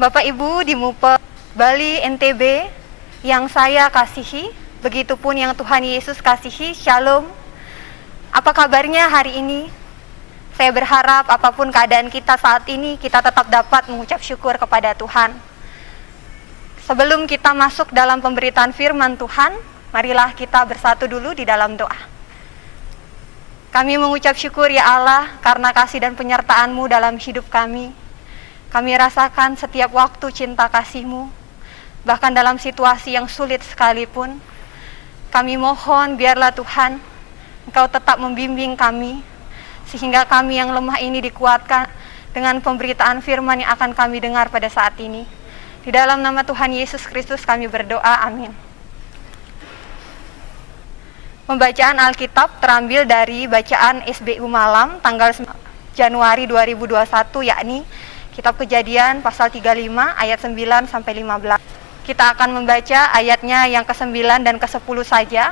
Bapak Ibu di MUPE Bali NTB yang saya kasihi, begitupun yang Tuhan Yesus kasihi, Shalom. Apa kabarnya hari ini? Saya berharap apapun keadaan kita saat ini, kita tetap dapat mengucap syukur kepada Tuhan. Sebelum kita masuk dalam pemberitaan firman Tuhan, marilah kita bersatu dulu di dalam doa. Kami mengucap syukur ya Allah karena kasih dan penyertaan-Mu dalam hidup kami. Kami rasakan setiap waktu cinta kasih-Mu, bahkan dalam situasi yang sulit sekalipun. Kami mohon biarlah Tuhan, Engkau tetap membimbing kami, sehingga kami yang lemah ini dikuatkan dengan pemberitaan firman yang akan kami dengar pada saat ini. Di dalam nama Tuhan Yesus Kristus kami berdoa, amin. Pembacaan Alkitab terambil dari bacaan SBU Malam tanggal 9 Januari 2021, yakni Kitab Kejadian pasal 35 ayat 9 sampai 15. Kita akan membaca ayatnya yang ke-9 dan ke-10 saja.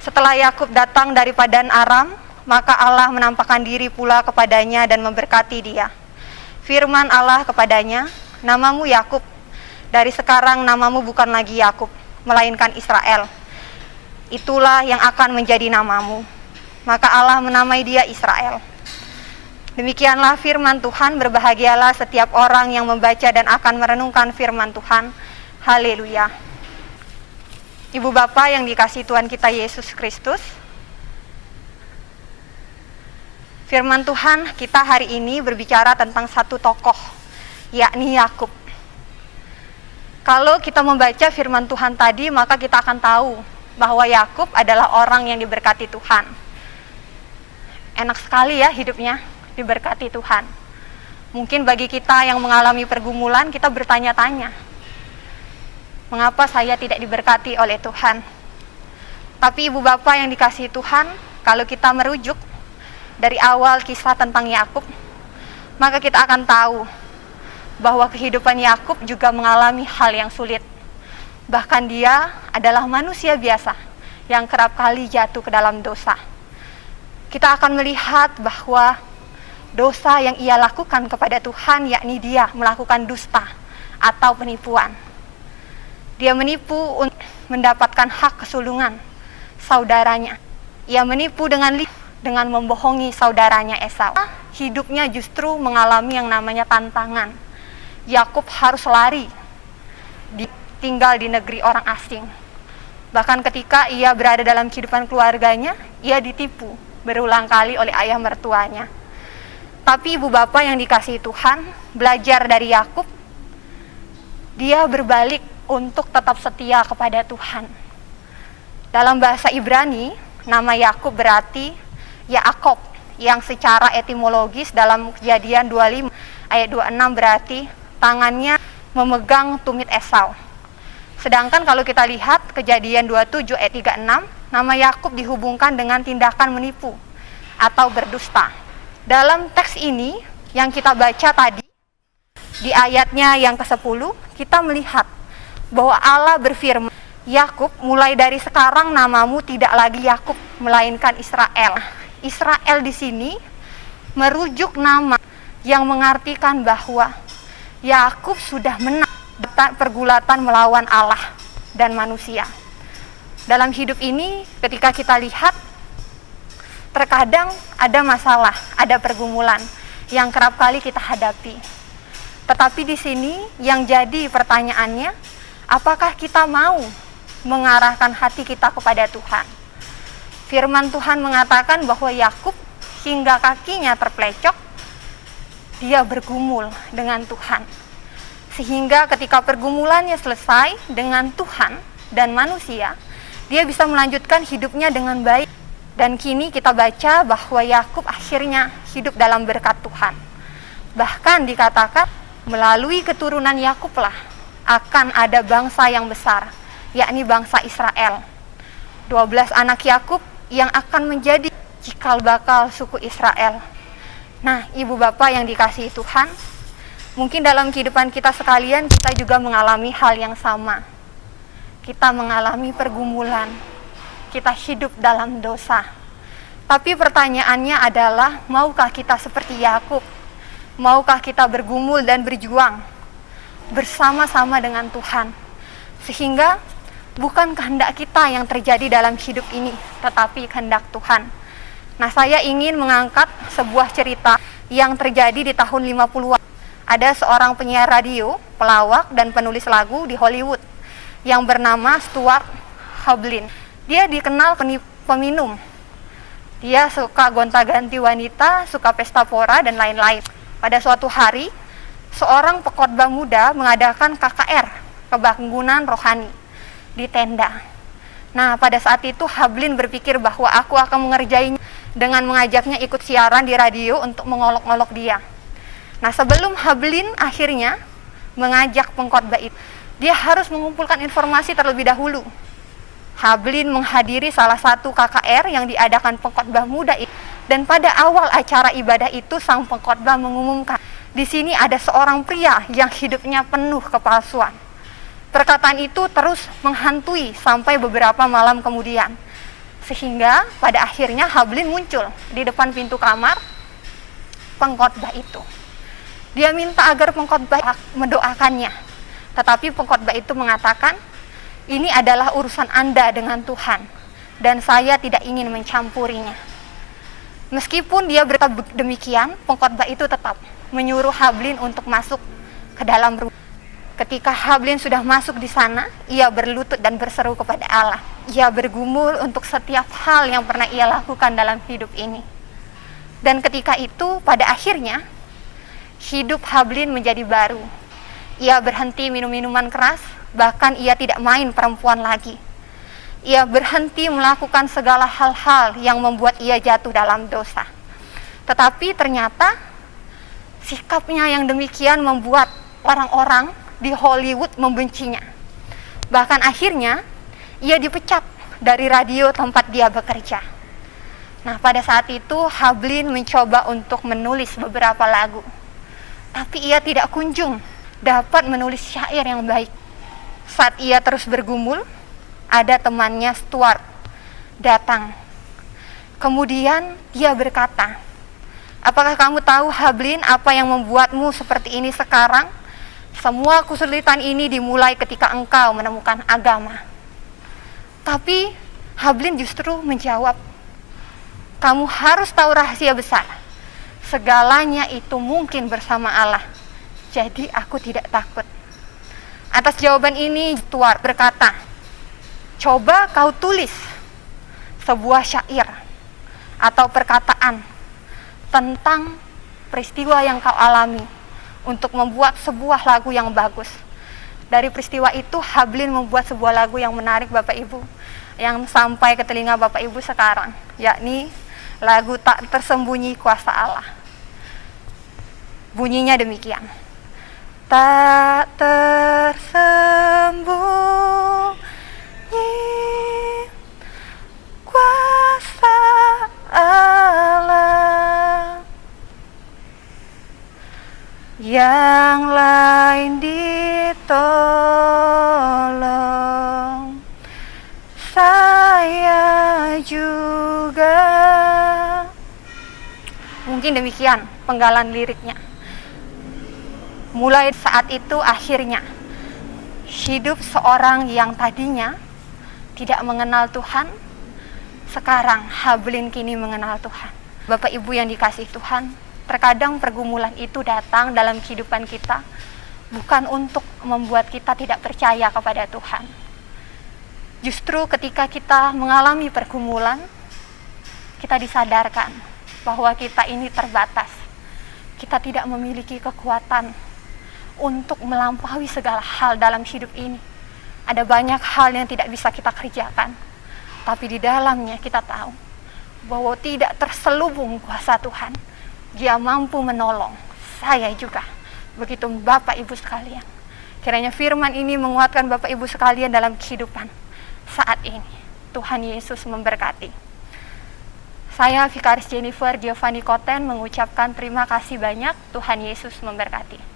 Setelah Yakub datang dari Padan Aram, maka Allah menampakkan diri pula kepadanya dan memberkati dia. Firman Allah kepadanya, "Namamu Yakub, dari sekarang namamu bukan lagi Yakub, melainkan Israel. Itulah yang akan menjadi namamu." Maka Allah menamai dia Israel. Demikianlah firman Tuhan, berbahagialah setiap orang yang membaca dan akan merenungkan firman Tuhan. Haleluya. Ibu Bapa yang dikasihi Tuhan kita Yesus Kristus, firman Tuhan kita hari ini berbicara tentang satu tokoh, yakni Yakub. Kalau kita membaca firman Tuhan tadi, maka kita akan tahu bahwa Yakub adalah orang yang diberkati Tuhan. Enak sekali ya hidupnya, diberkati Tuhan. Mungkin bagi kita yang mengalami pergumulan, kita bertanya-tanya, mengapa saya tidak diberkati oleh Tuhan? Tapi Ibu Bapa yang dikasihi Tuhan, kalau kita merujuk dari awal kisah tentang Yakub, maka kita akan tahu bahwa kehidupan Yakub juga mengalami hal yang sulit. Bahkan dia adalah manusia biasa yang kerap kali jatuh ke dalam dosa. Kita akan melihat bahwa dosa yang ia lakukan kepada Tuhan, yakni dia melakukan dusta atau penipuan. Dia menipu untuk mendapatkan hak kesulungan saudaranya. Ia menipu dengan membohongi saudaranya Esau. Hidupnya justru mengalami yang namanya tantangan. Yakub harus lari, tinggal di negeri orang asing. Bahkan ketika ia berada dalam kehidupan keluarganya, ia ditipu berulang kali oleh ayah mertuanya. Tapi Ibu Bapa yang dikasihi Tuhan, belajar dari Yakub, dia berbalik untuk tetap setia kepada Tuhan. Dalam bahasa Ibrani, nama Yakub berarti Yaakov, yang secara etimologis dalam Kejadian 25 ayat 26 berarti tangannya memegang tumit Esau. Sedangkan kalau kita lihat Kejadian 27 ayat 36, nama Yakub dihubungkan dengan tindakan menipu atau berdusta. Dalam teks ini yang kita baca tadi, di ayatnya yang ke-10, kita melihat bahwa Allah berfirman, "Yakub, mulai dari sekarang namamu tidak lagi Yakub, melainkan Israel." Israel di sini merujuk nama yang mengartikan bahwa Yakub sudah menang pergulatan melawan Allah dan manusia. Dalam hidup ini, ketika kita lihat, terkadang ada masalah, ada pergumulan yang kerap kali kita hadapi. Tetapi di sini yang jadi pertanyaannya, apakah kita mau mengarahkan hati kita kepada Tuhan? Firman Tuhan mengatakan bahwa Yakub hingga kakinya terplecok, dia bergumul dengan Tuhan. Sehingga ketika pergumulannya selesai dengan Tuhan dan manusia, dia bisa melanjutkan hidupnya dengan baik. Dan kini kita baca bahwa Yakub akhirnya hidup dalam berkat Tuhan. Bahkan dikatakan melalui keturunan Yakublah akan ada bangsa yang besar, yakni bangsa Israel. 12 anak Yakub yang akan menjadi cikal bakal suku Israel. Nah, Ibu Bapa yang dikasihi Tuhan, mungkin dalam kehidupan kita sekalian, kita juga mengalami hal yang sama. Kita mengalami pergumulan, kita hidup dalam dosa. Tapi pertanyaannya adalah, maukah kita seperti Yakub, Maukah kita bergumul dan berjuang bersama-sama dengan Tuhan, sehingga bukan kehendak kita yang terjadi dalam hidup ini, tetapi kehendak Tuhan. Nah, saya ingin mengangkat sebuah cerita yang terjadi di tahun 50-an. Ada seorang penyiar radio, pelawak, dan penulis lagu di Hollywood yang bernama Stuart Hablin. Dia dikenal peminum. Dia suka gonta-ganti wanita, suka pesta pora, dan lain-lain. Pada suatu hari, seorang pekhotbah muda mengadakan KKR, kebangunan rohani, di tenda. Nah, pada saat itu Hablin berpikir bahwa aku akan mengerjainya dengan mengajaknya ikut siaran di radio untuk mengolok-olok dia. Nah, sebelum Hablin akhirnya mengajak pengkhotbah itu, dia harus mengumpulkan informasi terlebih dahulu. Hablin menghadiri salah satu KKR yang diadakan pengkhotbah muda itu, dan pada awal acara ibadah itu sang pengkhotbah mengumumkan, di sini ada seorang pria yang hidupnya penuh kepalsuan. Perkataan itu terus menghantui sampai beberapa malam kemudian, sehingga pada akhirnya Hablin muncul di depan pintu kamar pengkhotbah itu. Dia minta agar pengkhotbah mendoakannya, tetapi pengkhotbah itu mengatakan, ini adalah urusan Anda dengan Tuhan, dan saya tidak ingin mencampurinya. Meskipun dia berkata demikian, pengkhotbah itu tetap menyuruh Hablin untuk masuk ke dalam rumah. Ketika Hablin sudah masuk di sana, ia berlutut dan berseru kepada Allah. Ia bergumul untuk setiap hal yang pernah ia lakukan dalam hidup ini. Dan ketika itu, pada akhirnya, hidup Hablin menjadi baru. Ia berhenti minum minuman keras, bahkan ia tidak main perempuan lagi. Ia berhenti melakukan segala hal-hal yang membuat ia jatuh dalam dosa. Tetapi ternyata, sikapnya yang demikian membuat orang-orang di Hollywood membencinya. Bahkan akhirnya ia dipecat dari radio tempat dia bekerja. Nah, pada saat itu Hablin mencoba untuk menulis beberapa lagu, tapi ia tidak kunjung dapat menulis syair yang baik. Saat ia terus bergumul, ada temannya Stuart datang. Kemudian dia berkata, apakah kamu tahu, Hablin, apa yang membuatmu seperti ini sekarang? Semua kesulitan ini dimulai ketika engkau menemukan agama. Tapi Hablin justru menjawab, kamu harus tahu rahasia besar. Segalanya itu mungkin bersama Allah. Jadi aku tidak takut. Atas jawaban ini, Stuart berkata, coba kau tulis sebuah syair atau perkataan tentang peristiwa yang kau alami untuk membuat sebuah lagu yang bagus. Dari peristiwa itu, Hablin membuat sebuah lagu yang menarik Bapak Ibu, yang sampai ke telinga Bapak Ibu sekarang, yakni lagu Tak Tersembunyi Kuasa Allah. Bunyinya demikian. Tak tersembunyi kuasa Allah, yang lain ditolong, saya juga. Mungkin demikian penggalan liriknya. Mulai saat itu akhirnya hidup seorang yang tadinya tidak mengenal Tuhan, sekarang Hablin kini mengenal Tuhan. Bapak Ibu yang dikasihi Tuhan, terkadang pergumulan itu datang dalam kehidupan kita bukan untuk membuat kita tidak percaya kepada Tuhan. Justru ketika kita mengalami pergumulan, kita disadarkan bahwa kita ini terbatas. Kita tidak memiliki kekuatan untuk melampaui segala hal dalam hidup ini. Ada banyak hal yang tidak bisa kita kerjakan, tapi di dalamnya kita tahu bahwa tidak terselubung kuasa Tuhan. Dia mampu menolong saya juga. Begitu Bapak Ibu sekalian. Kiranya firman ini menguatkan Bapak Ibu sekalian dalam kehidupan saat ini. Tuhan Yesus memberkati. Saya Vikaris Jennifer Giovanni Koten mengucapkan terima kasih banyak. Tuhan Yesus memberkati.